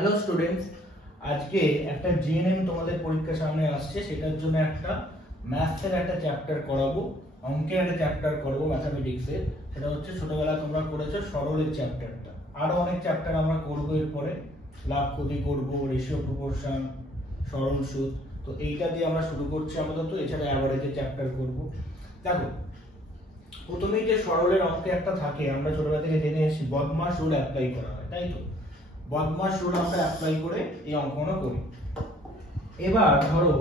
Hello students, আজকে একটা GNM তোমাদের পরীক্ষার সামনে আসছে, সেটার জন্য একটা ম্যাথসের একটা চ্যাপ্টার করাবো, অঙ্কের একটা চ্যাপ্টার করবো ম্যাথামেটিক্সের। সেটা হচ্ছে ছোটবেলায় তোমরা করেছো সরলের চ্যাপ্টারটা। আরো অনেক চ্যাপ্টার আমরা করবো এরপরে, লাভ ক্ষতি করবো, রেশিও প্রপোর্শন, সরল সুদ। তো এইটা দিয়ে আমরা শুরু করছি আপাতত, এছাড়া অ্যাভারেজের চ্যাপ্টার করবো। দেখো, প্রথমেই যে সরলের অঙ্ক একটা থাকে, আমরা ছোটবেলা থেকে জেনে এসেছি বদমাশ রুল অ্যাপ্লাই করা হয়, তাই তো? বদমাশ রুল আমরা অ্যাপ্লাই করে এই অঙ্কটা করি। এবার ধরো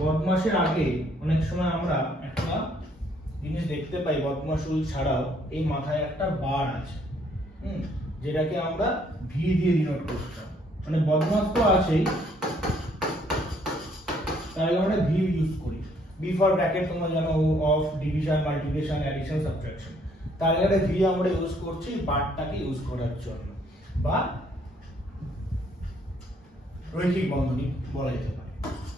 বদমাশের আগে অনেক সময় আমরা একটা জিনিস দেখতে পাই, বদমাশ রুল ছাড়াও এই মাথায় একটা বার আছে, যেটাকে আমরা ভি দিয়ে ডিনোট করতাম। মানে বদমাশ তো আছেই, তাই আমরা ভি ইউজ করি। বি ফর ব্র্যাকেট, তোমরা জানো, of, division, multiplication, addition, subtraction. তার আগে ভি আমরা ইউজ করছি বারটাকে ইউজ করার জন্য, বা রৈখিক বন্ধনী বলা যেতে পারে।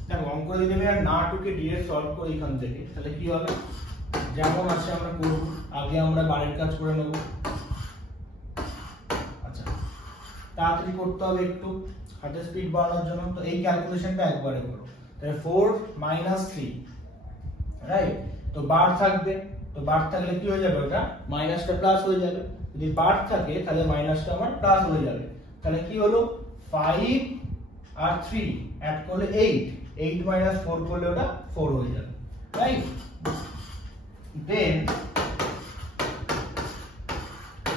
দেখো, অঙ্ক যদি আমি আর না টুকে ডিরেক্ট সলভ করি এখান থেকে, তাহলে কি হবে? যেমন আছে আমরা করব। আগে আমরা বারের কাজ করে নেব। আচ্ছা, তাড়াতাড়ি করতে হবে একটু, হাতের স্পিড বাড়ানোর জন্য। তো এই ক্যালকুলেশনটা একবারে করো। তাহলে 4 - 3, রাইট? তো বার থাকবে, তো বার থাকলে কি হয়ে যাবে? ওটা মাইনাসটা প্লাস হয়ে যাবে। যদি বার থাকে তাহলে মাইনাসটা আমার প্লাস হয়ে যাবে। তাহলে কি হলো? 5 আর 3 অ্যাড করলে 8, 8 - 4 করলে ওটা 4 হয়ে যাবে, রাইট? দেন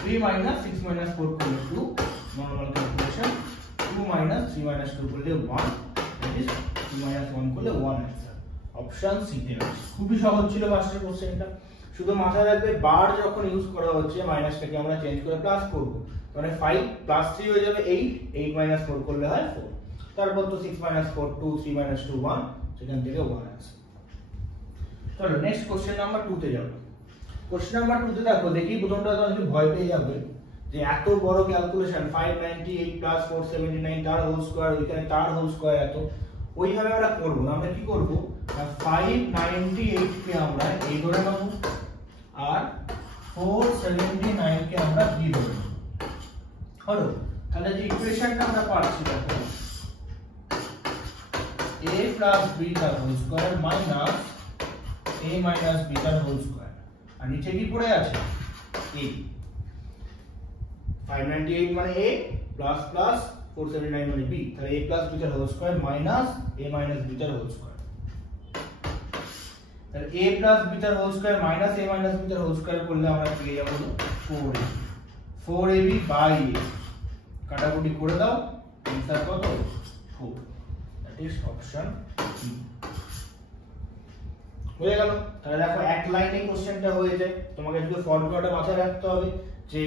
3 - 6 - 4 করলে 2, নরমাল ক্যালকুলেশন। 2 - 3 - 2 করলে 1, দ্যাট ইজ 2 - 1 করলে 1 অ্যানসার। অপশন সি তে আছে। খুবই সহজ ছিল ফার্স্টের কোশ্চেনটা। শুধু মাথায় রাখবে, বার যখন ইউজ করা হচ্ছে মাইনাসটাকে আমরা চেঞ্জ করে প্লাস করব। মানে 5 + 3 হয়ে যাবে 8, 8 - 4 করলে হয় 4। তারপর তো 6 - 4 2, 3 - 2 1, সেখান থেকে 1 অ্যানসার। চলো নেক্সট কোশ্চেন নাম্বার 2 তে যাব। কোশ্চেন নাম্বার 2 তে দেখো, দেখি প্রথমটা তো একটু ভয় পেয়ে যাবে যে এত বড় ক্যালকুলেশন, 598 + 479 তার হোল স্কয়ার, এখানে তার হোল স্কয়ার, এত ওইভাবে আমরা করব না। আমরা কি করব? 598 কে আমরা a ধরে নেব, আর 479 কে আমরা b ধরে নেব। হলো? তাহলে যে ইকুয়েশনটা আমরা পাচ্ছি, দেখো, a + b তার whole square minus a - b তার হোল স্কয়ার। আর নিচে কি পড়ে আছে? a। 598 মানে a, প্লাস প্লাস 479 মানে b। তাহলে a + b তার whole square minus a - b তার হোল স্কয়ার। তাহলে a + b তার whole square minus a - b তার হোল স্কয়ার করলে আমরা পেয়ে যাব 4ab। 4ab বাই a কাটাকুটি করে দাও, आंसर কত? 4। That is option B. হয়ে গেল। তাহলে দেখো, এক লাইনে কোশ্চেনটা হয়ে যায়। তোমাকে শুধু ফর্মুলাটা মাথায় রাখতে হবে যে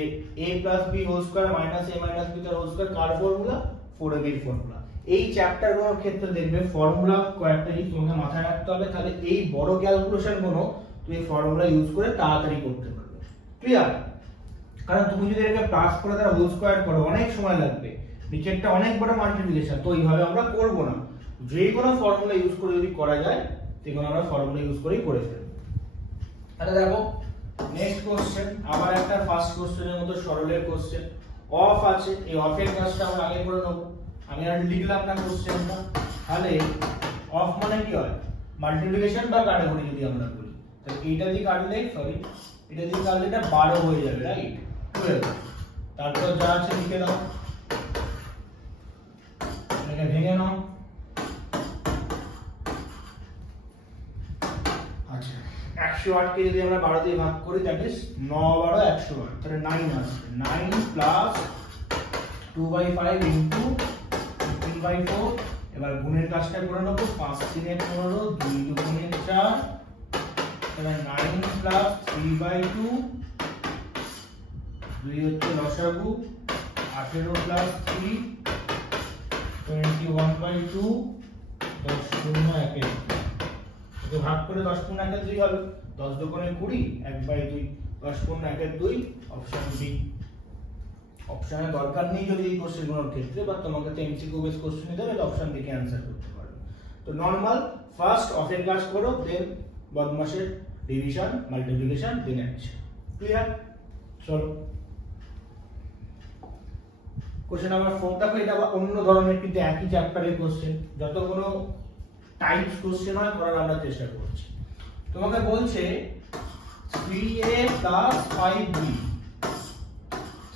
a + b whole square minus a - b তার হোল স্কয়ার কার ফর্মুলা? 4ab এর ফর্মুলা। এই চ্যাপ্টারগুলোর ক্ষেত্রে দেখবে ফর্মুলা কয়েকটা জিনিস তোমাকে মাথায় রাখতে হবে, তাহলে এই বড় ক্যালকুলেশন গুলো তুমি ফর্মুলা ইউজ করে তাড়াতাড়ি করতে পারবে। ক্লিয়ার? কারণ তুমি যদি এটাকে প্লাস করে তার হোল স্কয়ার করো, অনেক সময় লাগবে, নিচেরটা অনেক বড় মাল্টিপ্লিকেশন, তো এইভাবে আমরা করব না। যে কোনো ফর্মুলা ইউজ করে যদি করা যায়, সেগুলো আমরা ফর্মুলা ইউজ করেই করে ফেলব। তাহলে দেখো, নেক্সট কোশ্চেন আবার একটা ফার্স্ট কোশ্চেনের মতো সরলের কোশ্চেন। অফ আছে, এই অফের কাজটা আমরা আগে করে নেব। আমি আর লিখলাম না কোশ্চেনটা। তাহলে অফ মানে কি হয়? মাল্টিপ্লিকেশন বা কাটাকুটি যদি আমরা বলি, তাহলে এটা দিয়ে কাটলে, এটা দিয়ে কাটলে এটা 12 হয়ে যাবে, রাইট? 12। তারপর যা আছে লিখে দাও, এটাকে ভেঙে নাও। আচ্ছা, 108 কে যদি আমরা 12 দিয়ে ভাগ করি, দ্যাট ইজ 9 12 108, তাহলে 9 আসবে। 9 প্লাস 2/5 ইনটু 15/4। এবার গুণের কাজটা করে নেব। 5 3 15, 2 2 4, তাহলে 9 প্লাস 3/2, 2 হচ্ছে লসাগু, 18 প্লাস 3, 21/2, 10 শূন্য 1 একে ভাগ করে 10 × 1 = 2 হবে। 10 × 2 = 20, 1/2, 10 × 1 = 2, অপশন বি। অপশনের দরকার নেই যদি এই কোশ্চেনগুলোর ক্ষেত্রে, বা তোমাকে তো এমসিকিউ বেস কোশ্চেন দেবে, অপশন দেখে অ্যানসার করতে পারবে। তো নরমাল ফার্স্ট অফের কাজ করো, দেন বদমাশের ডিভিশন, মাল্টিপ্লিকেশন, দেন অ্যাডিশন। ক্লিয়ার? চলো কোশ্চেন নাম্বার 4 দেখো, এটা আবার অন্য ধরনের কিন্তু একই চ্যাপ্টারের কোশ্চেন। যতগুলো টাইপস কোশ্চেন হয় করার আমরা চেষ্টা করছি। তোমাকে বলছে 3a plus 5b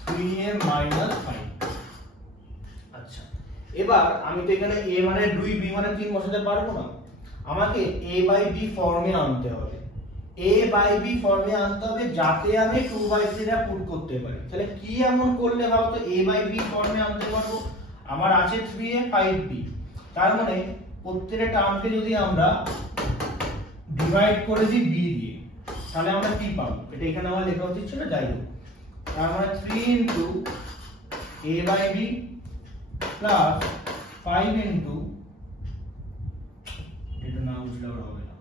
3a minus 5। আচ্ছা, এবার আমি তো এখানে a মানে 2 b মানে 3 বসাতে পারবো না, আমাকে a by b ফর্মে আনতে হবে। a by b ফর্মে আনতে হবে যাতে আমি 2/3 টা পুট করতে পারি। তাহলে কি এমন করলে ভাবো তো a by b ফর্মে আনতে পারবো? আমার আছে 3a 5b, তার মানে প্রত্যেকটা টার্মকে যদি আমরা ডিভাইড করে দিই b দিয়ে, তাহলে আমরা কি পাবো? এটা এখানে আমার লেখা উচিত ছিল, যাই হোক। তার মানে 3 into a by b plus 5 into, এটা না বুঝলে হবে না,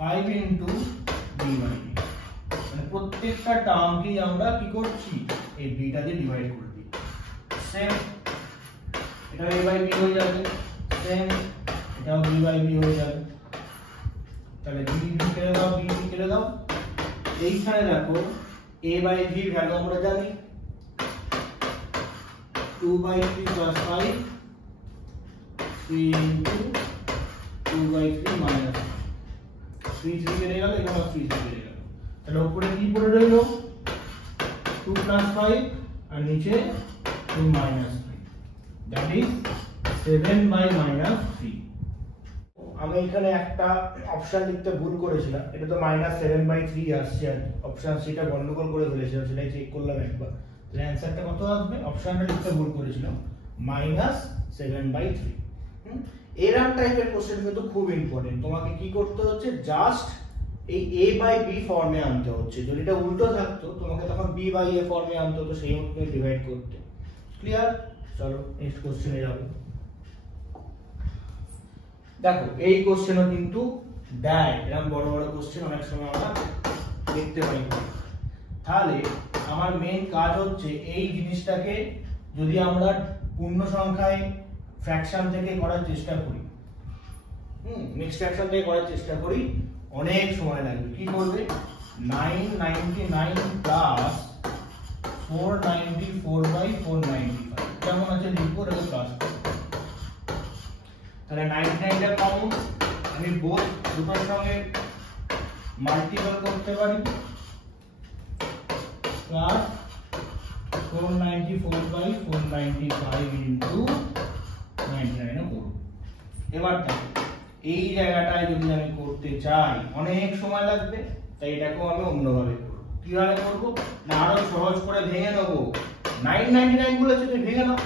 5 into b by b, মানে প্রত্যেকটা টার্মকেই আমরা কি করছি, এই b টা দিয়ে ডিভাইড করে দিই। সেম এটা a by b হয়ে যাবে, সেম এটাও b by b হয়ে যাবে। তাহলে b b কেটে দাও, b b কেটে দাও। এইখানে দেখো a by b এর ভ্যালু আমরা জানি 2/3 plus 5 3 into 2/3 minus 3 3 কেটে গেল, এখানে 3 3 কেটে গেল। তাহলে উপরে কি পড়ে রইল? 2 plus 5 আর নিচে 2 minus 3, that is 7/-3। আমি এখানে একটা অপশন লিখতে ভুল করেছিলাম, এটা তো -7/3 আসছে, আর অপশন সিটা গন্ডগোল করে ফেলেছিলাম, সেটাই চেক করলাম একবার। তাহলে অ্যানসারটা কত আসবে? অপশনটা লিখতে ভুল করেছিলাম, -7/3। এরকম টাইপের কোশ্চেন কিন্তু খুব ইম্পর্টেন্ট। তোমাকে কি করতে হচ্ছে, জাস্ট এই a by b ফর্মে আনতে হচ্ছে। যদি এটা উল্টো থাকতো তোমাকে তখন b by a ফর্মে আনতে হতো, সেই মতো ডিভাইড করতে। ক্লিয়ার? চলো নেক্সট কোশ্চেনে যাব। দেখো এই কোশ্চেনও কিন্তু দেয়, এরকম বড় বড় কোশ্চেন অনেক সময় আমরা দেখতে পাই। তাহলে আমার মেইন কাজ হচ্ছে এই জিনিসটাকে যদি আমরা পূর্ণ সংখ্যায় ফ্র্যাকশন থেকে করার চেষ্টা করি, মিক্সড ফ্র্যাকশন থেকে করার চেষ্টা করি, অনেক সময় লাগবে। কি করবে? 999 প্লাস 494/495 যেমন আছে লিখবো, এটাকে প্লাস। তাহলে 99 টা কমন, আমি বোথ দুটোর সঙ্গে মাল্টিপল করতে পারি, প্লাস 494/495 ইনটু 99 করব। এবার দেখো এই জায়গাটায় যদি আমি করতে চাই অনেক সময় লাগবে, তাই এটাকেও আমি অন্যভাবে করব। কিভাবে করব? না আরো সহজ করে ভেঙে নেব। 999 বলেছে তো ভেঙে নাও,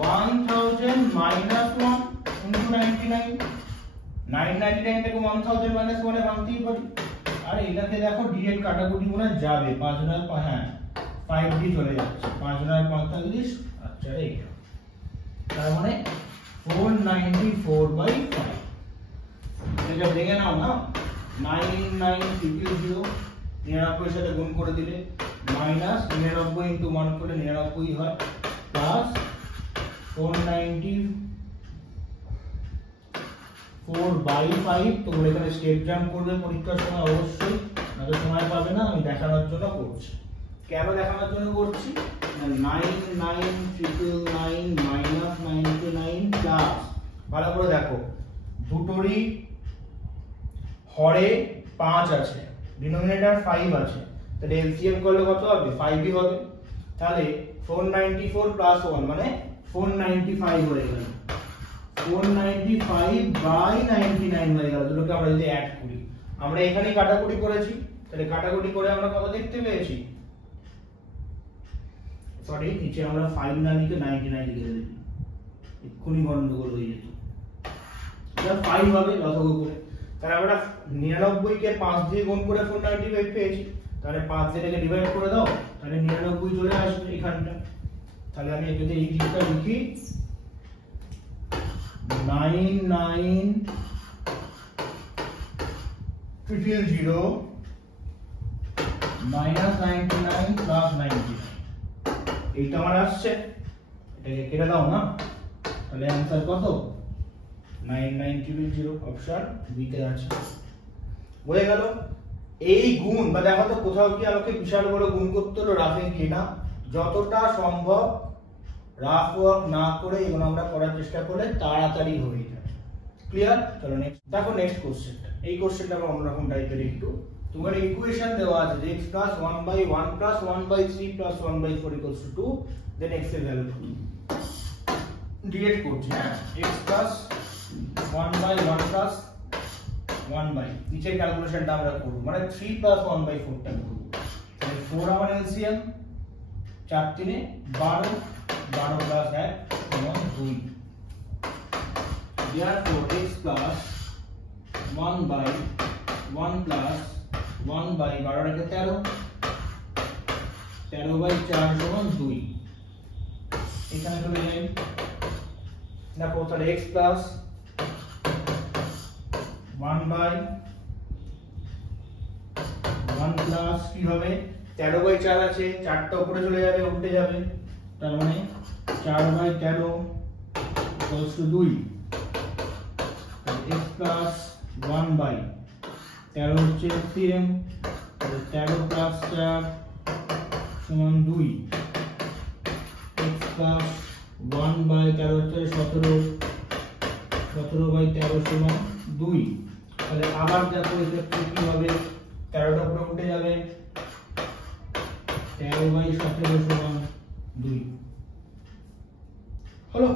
1000 minus 1 into 99। 999 থেকে 1000 minus 1 এ ভাঙতেই পারি। আর এটাকে দেখো ডিরেক্ট কাটাকুটি মনে যাবে, 5 9 হ্যাঁ 5 দিয়ে চলে যাচ্ছে, 5 9 45। আচ্ছা এইটা তার মানে 494/5। এটা ভেঙে নাও না, 99000 99 এর সাথে গুণ করে দিলে মাইনাস 99 ইনটু 1 করলে 99 হয়, প্লাস 494/5। তোমরা এখানে স্টেপ জাম্প করবে পরীক্ষার সময় অবশ্যই, নাহলে সময় পাবে না। আমি দেখানোর জন্য করছি। কেন দেখানোর জন্য করছি? 99999 মাইনাস 99 প্লাস, ভালো করে দেখো দুটোরই হরে 5 আছে, ডিনোমিনেটর 5 আছে, তাহলে এলসিএম করলে কত হবে? 5 ই হবে। তাহলে 494 প্লাস 1 মানে 495 হয়ে গেল, 495/99 হয়ে গেল। দুটোকে আমরা যদি অ্যাড করি, আমরা এখানে কাটাকুটি করেছি, তাহলে কাটাকুটি করে আমরা কত দেখতে পেয়েছি? সরি, নিচে আমরা 5 না লিখে 99 লিখে দিই, এক্ষুনি গন্ডগোল হয়ে যেত। এটা 5 হবে লসাগু করে। তাহলে আমরা 99 কে 5 দিয়ে গুণ করে 495 পেয়েছি, তাহলে 5 দিয়ে এটাকে ডিভাইড করে দাও, তাহলে 99 চলে আসবে এখানটা। তাহলে আমি যদি এই দিকটা লিখি 99000 minus 99 plus 99, এইটা আমার আসছে, এটাকে কেটে দাও না, তাহলে आंसर কত? 99000। অপশন বি তে আছে। হয়ে গেল। এই গুণ বা দেখো তো কোথাও কি আমাকে বিশাল বড় গুণ করতে হলো রাফে কি না, যতটা সম্ভব রাফ ওয়ার্ক না করে এগুলো আমরা করার চেষ্টা করলে তাড়াতাড়ি হয়ে যাবে। ক্লিয়ার? চলো নেক্সট দেখো, নেক্সট কোশ্চেনটা। এই কোশ্চেনটা আমরা অন্যরকম টাইপের একটু। তোমার ইকুয়েশন দেওয়া আছে যে x plus 1 by 1 plus 1 by 3 plus 1 by 4 equals to 2, then x এর ভ্যালু 2 ডিরেক্ট করছি। হ্যাঁ, x plus 1 by 1 plus 1 by নিচের ক্যালকুলেশনটা আমরা করব, মানে 3 plus 1 by 4 টা করব। তাহলে 4 আমার এলসিএম, 4 3 12, 12 plus 1 সমান 2। Therefore x plus 1 by 1 plus 1 by 12 রেখে 13, 13 by 4 সমান 2। এখানে চলে যাই, দেখো তাহলে x plus 1 by 1 plus কি হবে, 13 by 4 আছে, 4টা উপরে চলে যাবে, উল্টে যাবে, তার মানে 4 by 13 equals to 2। x plus 1 by 13 হচ্ছে LCM, 13 plus 4 সমান 2। x plus 1 by 13 হচ্ছে 17, 17 by 13 সমান 2। তাহলে আবার দেখো এটা কি হবে, 13টা উপরে উঠে যাবে, 13 by 17 সমান 2 হলো।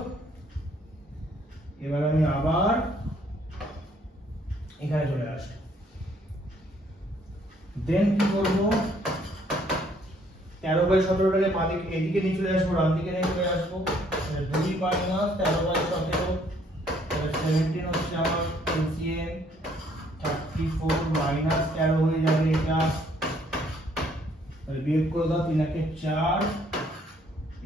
এবার আমি আবার এখানে চলে আসবো, দেন কি করব, 13 by 17টাকে বাদিকে এদিকে নিয়ে চলে আসবো, ডান দিকে নিয়ে চলে আসবো, 2 মাইনাস 13 by 17, তাহলে 17 হচ্ছে আমার এলসিএম, 34 মাইনাস 13 হয়ে যাবে এটা, তাহলে বিয়োগ করে দাও, 3 একে 4,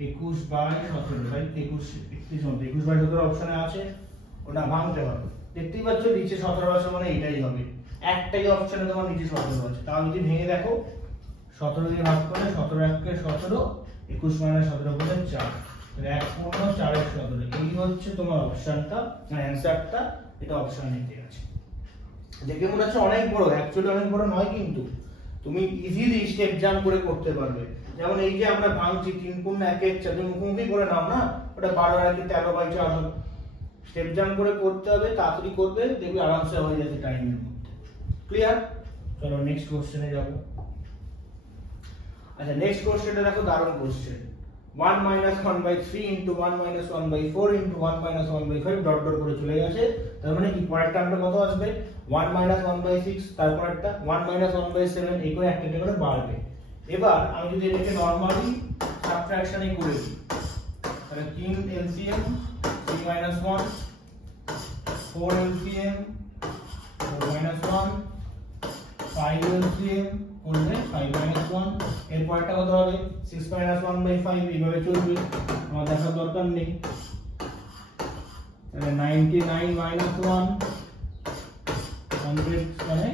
21 by 17, রাইট? 21 21 by 17 অপশনে আছে, ওটা ভাঙতে হবে। দেখতেই পাচ্ছ নিচে 17 আছে, মানে এটাই হবে, একটাই অপশনে তোমার নিচে 17 আছে। তাহলে যদি ভেঙে দেখো, 17 দিয়ে ভাগ করলে 17 1 17, 21 মাইনাস 17 বলে 4, তাহলে 1 পূর্ণ 4 এর 17। এই হচ্ছে তোমার অপশনটা, মানে অ্যানসারটা, এটা অপশন নিতে আছে। দেখে মনে হচ্ছে অনেক বড়, অ্যাকচুয়ালি অনেক বড় নয়, কিন্তু তুমি ইজিলি স্টেপ জাম্প করে করতে পারবে। যেমন এই যে আমরা ভাঙছি 3 পূর্ণ 1 এর 4, তুমি মুখোমুখি করে নাও না, ওটা 12 আর 13 বাই 4 হবে। স্টেপ জাম্প করে করতে হবে, তাড়াতাড়ি করবে, দেখবি আরামসে হয়ে যাবে টাইমের মধ্যে। ক্লিয়ার? চলো নেক্সট কোশ্চেনে যাব। আচ্ছা, নেক্সট কোশ্চেনটা দেখো, দারুণ question. 1 minus 1 by 3 into 1 minus 1 by 4 into 1 minus 1 by 5 dot dot করে চলে গেছে। তার মানে কি পরের টার্মটা কত আসবে, 1 minus 1 by 6, তারপর একটা 1 minus 1 by 7, এই করে একটা করে বাড়বে। এবার আমি যদি এটাকে নরমালি সাবট্রাকশনই করে দিই, তাহলে 3 LCM 3 minus 1, 4 LCM 4 minus 1, 5 LCM করলে 5 minus 1, এর পরেরটা কত হবে, 6 minus 1 by 5, এইভাবে চলবে, আমার দেখার দরকার নেই। তাহলে 99 minus 1, 100 মানে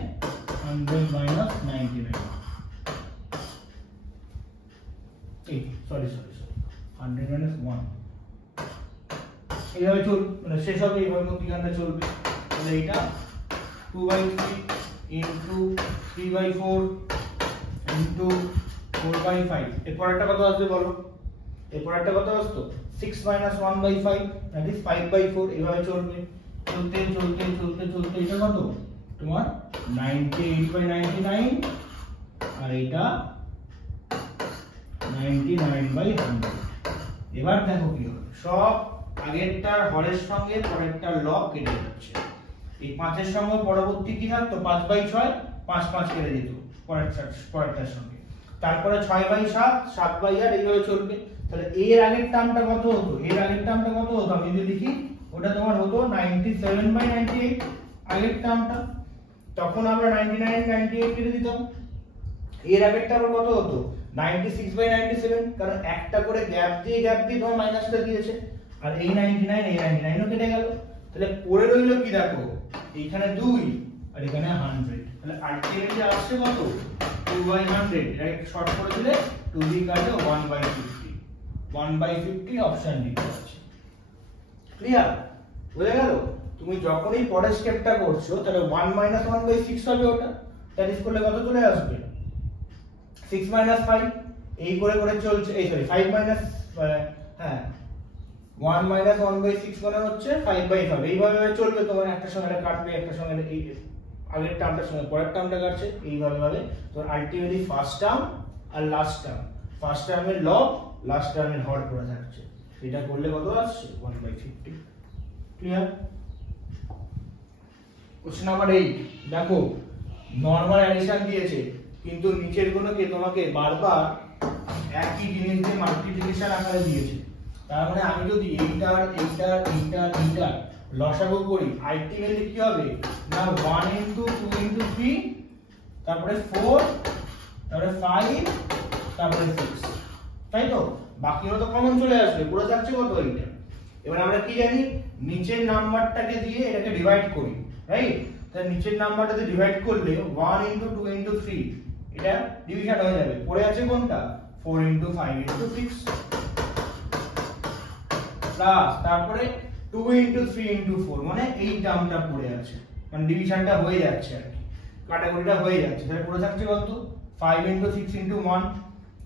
100 minus 99, এই সরি 100 minus 1, এইভাবে চলবে, মানে শেষ হবে এইভাবে বিজ্ঞানটা চলবে। তাহলে এটা 2/3 into 3/4 into 4/5, এরপর একটা কত আসবে বলো, এরপর একটা কত আসতো 6 minus 1 by 5, that is 5/4, এভাবে চলবে, চলতে চলতে চলতে চলতে এটা কত তোমার 98/99, আর এটা 99/100। এবার দেখো কি হবে, সব আগেরটার হরের সঙ্গে পরেরটার লব কেটে যাচ্ছে। এই 5 এর সঙ্গে পরবর্তী কি থাকতো, 5/6, 5 5 কেটে যেত পরেরটার সঙ্গে, তারপরে 6/7, 7/8, এইভাবে চলবে। তাহলে এর আগের টার্মটা কত হতো, এর আগের টার্মটা কত হতো, আমি যদি লিখি ওটা তোমার হতো 97/98 আগের টার্মটা, তখন আমরা 99 98 কেটে দিতাম। এর আগেরটা আবার কত হতো 96/97, কারণ একটা করে গ্যাপ দিয়ে তোমার মাইনাসটা দিয়েছে, আর এই 99 এই 99 ও কেটে গেল। তাহলে পড়ে রইলো কি দেখো, এইখানে 2 আর এখানে 100, তাহলে আলটিমেটলি আসছে কত 2/100, এটা শর্ট করে দিলে 2 দিয়ে কাটে 1/50, 1/50 অপশন ডি আছে। ক্লিয়ার? বুঝে গেল? তুমি যখনই পরের স্টেপটা করছো, তাহলে 1 minus 1/6 হবে ওটা, দ্যাট ইজ করলে কত চলে আসবে 6 minus 5, এই করে করে চলছে, এই সরি 5 মাইনাস, হ্যাঁ 1 মাইনাস 1/6 মানে হচ্ছে 5/5। এইভাবে চলবে, তোমার একটা সঙ্গে একটা কাটবে, একটা সঙ্গে এই আগের টার্মটার সঙ্গে পরের টার্মটা কাটছে, এইভাবে ভাবে তোমার আলটিমেটলি ফার্স্ট টার্ম আর লাস্ট টার্ম, ফার্স্ট টার্মের লব লাস্ট টার্মের হর পড়ে থাকছে। এটা করলে কত আসছে 1/50। ক্লিয়ার? কোশ্চেন নাম্বার 8 দেখো, নরমাল অ্যাডিশন দিয়েছে কিন্তু নিচের গুলোকে তোমাকে বারবার একই জিনিস দিয়ে মাল্টিপ্লিকেশন আকারে দিয়েছে। তার মানে আমি যদি এইটার এইটার এইটার এইটার লসাগু করি, আলটিমেটলি কি হবে না 1 ইনটু 2 ইনটু 3, তারপরে 4, তারপরে 5, তারপরে 6, তাই তো? বাকিগুলো তো কমন চলে আসবে, পুরো থাকছে কত এইটা। এবার আমরা কি জানি, নিচের নাম্বারটাকে দিয়ে এটাকে ডিভাইড করি, রাইট? তাহলে নিচের নাম্বারটাতে ডিভাইড করলে 1 ইনটু 2 ইনটু 3 এটা ডিভিশন হয়ে যাবে। পড়ে আছে কোনটা 4 ইনটু 5 ইনটু 6 প্লাস তারপরে 2 ইনটু 3 ইনটু 4 মানে এই টার্মটা পড়ে আছে, মানে ডিভিশনটা হয়ে যাচ্ছে আর কি, কাটাকুটিটা হয়ে যাচ্ছে। তাহলে পড়ে থাকছে কত 5 ইনটু 6 ইনটু 1,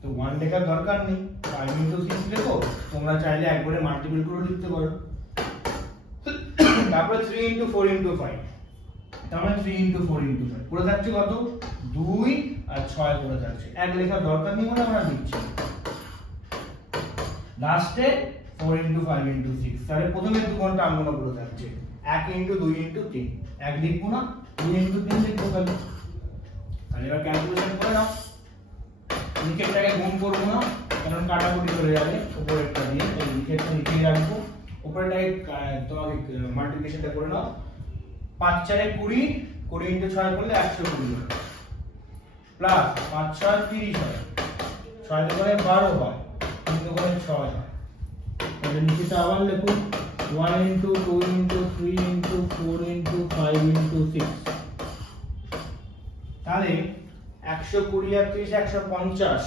তো 1 লেখার দরকার নেই, 5 ইনটু 6 লেখো, তোমরা চাইলে একবারে মাল্টিপল করে লিখতে পারো। তারপরে 3 ইনটু 4 ইনটু 5, তার মানে 3 ইনটু 4 ইনটু 5 পড়ে থাকছে কত 2 আর 6 পড়ে থাকছে। এক লেখার দরকার নেই বলে আমরা লিখছি। লাস্টে 4 ইনটু 5 ইনটু 6, তাহলে প্রথমে দু ঘন্টা আমগুলো পড়ে থাকছে 1 ইনটু 2 ইনটু 3, এক লিখবো না 2 ইনটু 3 লিখবো খালি। তাহলে এবার ক্যালকুলেশন করে নাও, নিচেরটাকে গুণ করবো না কারণ কাটাকুটি চলে যাবে, উপরেরটা দিয়ে তাই নিচেরটা নিচেই রাখবো, উপরেরটাকে তোমাকে মাল্টিপ্লিকেশনটা করে নাও। 5 4 এ 20, 20 ইনটু 6 করলে 120 হয়, প্লাস 5 6 30 হয়, 6 দুগুণে 12 হয়, 3 দুগুণে 6 হয়। তাহলে নিচেটা আবার লিখুন 1 into 2 into 3 into 4 into 5 into 6, তাহলে 120 আর 30 150,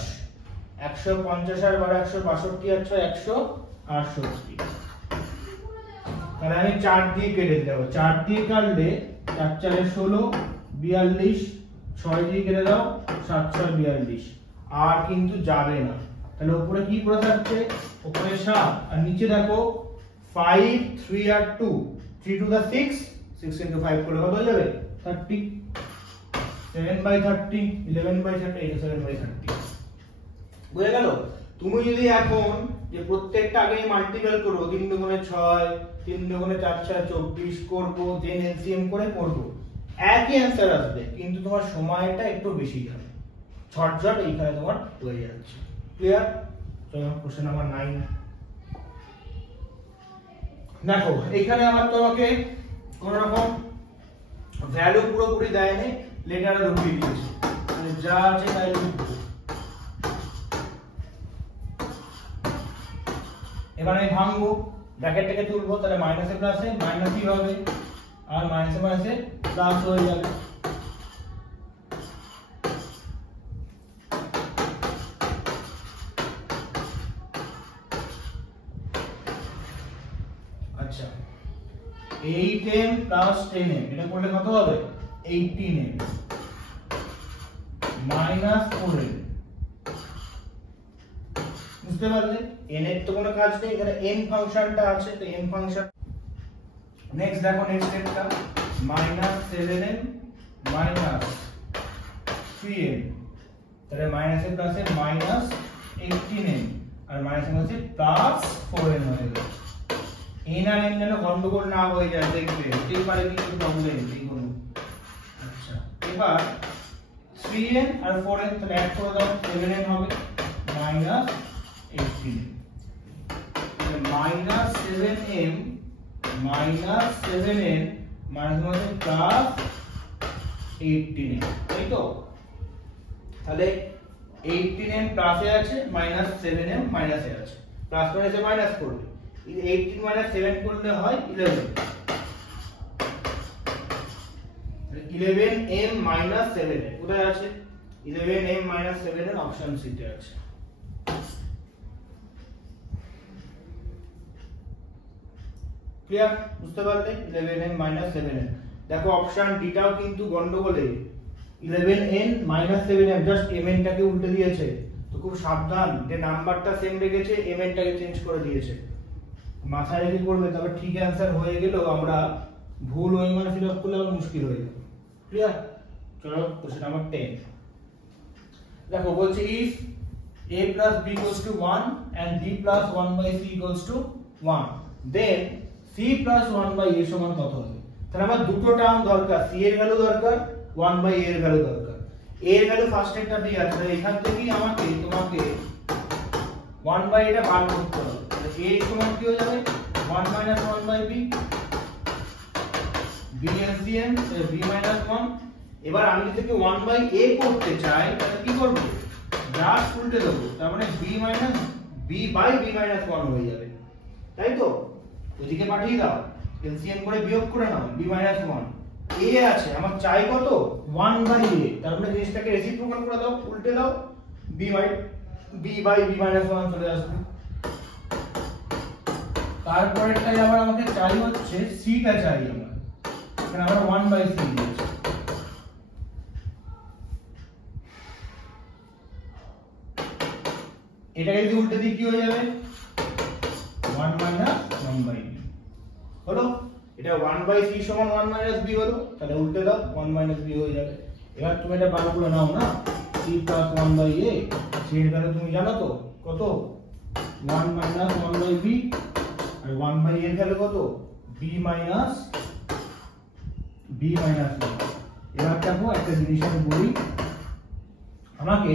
150 আর 12 162 আর 6 168। তাহলে আমি 4 দিয়ে কেটে দেব, 4 দিয়ে কাটলে 4 4 এ 16 42, 6 দিয়ে কেটে দাও 7 6 42, আর কিন্তু যাবে না। তাহলে উপরে কি পড়ে থাকছে, উপরে 7 আর নিচে দেখো 5 3 আর 2, 3 টু দা 6, 6 ইনটু 5 করলে কত হয়ে যাবে 30, 7/30, 11/30, 7/30। বুঝে গেল? তুমি যদি এখন যে প্রত্যেকটা আগে মাল্টিপল করো, 3 দুগুণে 6, 3 দুগুণে 4 6 24 করব, দেন এলসিএম করে করব, একই অ্যানসার আসবে, কিন্তু তোমার সময়টা একটু বেশি যাবে, ঝটঝট এইখানে তোমার হয়ে যাচ্ছে। ক্লিয়ার? চলো কোশ্চেন নাম্বার 9 দেখো, এখানে আবার তোমাকে কোন রকম ভ্যালু পুরোপুরি দেয়নি, লেটারে ঢুকিয়ে দিয়েছে, মানে যা আছে তাই লিখবো। এবার আমি ভাঙবো, ব্র্যাকেটটাকে তুলবো, তাহলে মাইনাসে প্লাসে মাইনাসই হবে, আর মাইনাসে মাইনাসে প্লাস হয়ে যাবে। আচ্ছা 8m প্লাস 10m এটা করলে কত হবে 18m মাইনাস 4m। বুঝতে পারলে? n এর তো কোনো কাজ নেই, এখানে m ফাংশনটা আছে, তো m ফাংশন। নেক্সট দেখো, নেক্সট স্টেপটা মাইনাস 7m মাইনাস 3m, তাহলে মাইনাসে প্লাসে মাইনাস 18m আর মাইনাসে মাইনাসে প্লাস 4m হয়ে গেল। n আর m যেন গন্ডগোল না হয়ে যায়, দেখবে হতেই পারে কিছু প্রবলেম এই কোনো। আচ্ছা এবার 3m আর 4m তাহলে অ্যাড করে দাও, 7m হবে মাইনাস 18m, তাহলে minus 7m minus 7m minus plus 18m, তাই তো? তাহলে 18m প্লাসে আছে, মাইনাস 7m মাইনাসে আছে, প্লাস মাইনাসে মাইনাস করবে, 18 মাইনাস 7 করলে হয় 11, 11m মাইনাস 7 কোথায় আছে? 11m মাইনাস 7 এর অপশন সি তে আছে। ক্লিয়ার? বুঝতে পারলে? 11m minus 7n। দেখো অপশন ডিটাও কিন্তু গন্ডগোলে, 11n minus 7m just mn টাকে উল্টে দিয়েছে, তো খুব সাবধান, যে নাম্বারটা সেম রেখেছে এম এরটাকে চেঞ্জ করে দিয়েছে, মাথায় রেখে করবে, তবে ঠিক অ্যান্সার হয়ে গেলেও আমরা ভুল ওএমআর ফিল আপ করলে আবার মুশকিল হয়ে যাবে। ক্লিয়ার? চলো কোশ্চেন নাম্বার 10 দেখো, বলছে if a plus b equals to 1 and b plus 1 by c equals to 1, then c plus 1 by a সমান কত হবে? তাহলে আমার দুটো টার্ম দরকার, c এর ভ্যালু দরকার, 1 by a এর ভ্যালু দরকার। a এর ভ্যালু ফার্স্ট একটা দিয়ে আছে, তাহলে এখান থেকেই তোমাকে 1 by এটা বার করতে হবে। তাহলে a সমান কি হয়ে যাবে? 1 minus 1 by b, b LCM b minus 1। এবার আমি যদি 1 by a করতে চাই তাহলে কি করব? জাস্ট উল্টে দেব, তার মানে b minus b by b minus 1 হয়ে যাবে, তাই তো? ওদিকে পাঠিয়ে দাও, এলসিএম করে বিয়োগ করে নাও, b minus 1, a আছে আমার চাই কত? 1 by a, তার মানে জিনিসটাকে রেসিপ্রোকাল করে দাও, উল্টে দাও, b by b minus 1 চলে আসবে। তারপরেরটাই আবার আমাকে চাই হচ্ছে c টা চাই আমার, এখানে আমরা 1 by c দিয়েছি। এটাকে যদি উল্টে দিই কি হয়ে যাবে? 1 minus 1 by b হলো। এটা 1 by c সমান 1 minus b হলো, তাহলে উল্টে দাও, 1 minus b হয়ে যাবে। এবার তুমি এটা বার করে নাও না, c plus 1 by a, c এর ভ্যালু তুমি জানো তো কত? 1 minus 1 by b, আর 1 by a এর ভ্যালু কত? b minus 1। এবার দেখো একটা জিনিস আমি বলি, আমাকে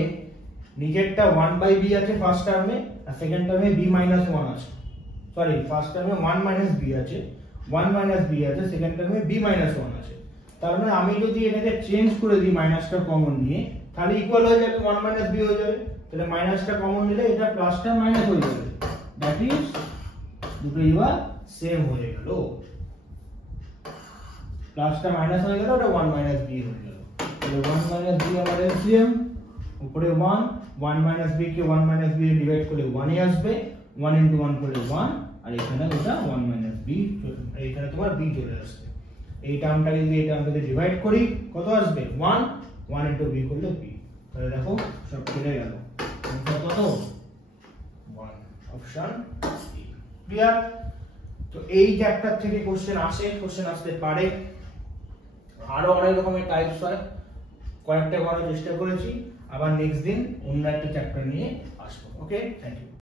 নিচেরটা 1 by b আছে ফার্স্ট টার্মে, আর সেকেন্ড টার্মে b minus 1 আছে, সরি ফার্স্ট টার্মে 1 minus b আছে, 1 minus b আছে, সেকেন্ড টার্মে b minus 1 আছে। তার মানে আমি যদি এটাকে চেঞ্জ করে দিই মাইনাসটা কমন নিয়ে, তাহলে ইকুয়াল হয়ে যাবে 1 minus b হয়ে যাবে। তাহলে মাইনাসটা কমন নিলে এটা প্লাসটা মাইনাস হয়ে যাবে, দ্যাট ইজ দুটো এবার সেম হয়ে গেল, প্লাসটা মাইনাস হয়ে গেল, ওটা 1 minus b হয়ে গেল। তাহলে 1 minus b আমার এলসিএম, উপরে 1, 1 minus b কে 1 minus b এ ডিভাইড করলে 1 এ আসবে, 1 into 1 করলে 1, আর এখানে ওটা 1 minus b, এখানে তোমার b চলে আসবে। এই টার্মটাকে যদি এই টার্মটাকে ডিভাইড করি কত আসবে? 1, 1 into b করলে b। তাহলে দেখো সব কেটে গেল, কত? 1, অপশন এ। ক্লিয়ার? তো এই চ্যাপ্টার থেকে কোশ্চেন আসতে পারে, আরো অনেক রকমের টাইপস হয়, কয়েকটা করার চেষ্টা করেছি, আবার নেক্সট দিন অন্য একটা চ্যাপ্টার নিয়ে আসবো। ওকে, থ্যাংক ইউ।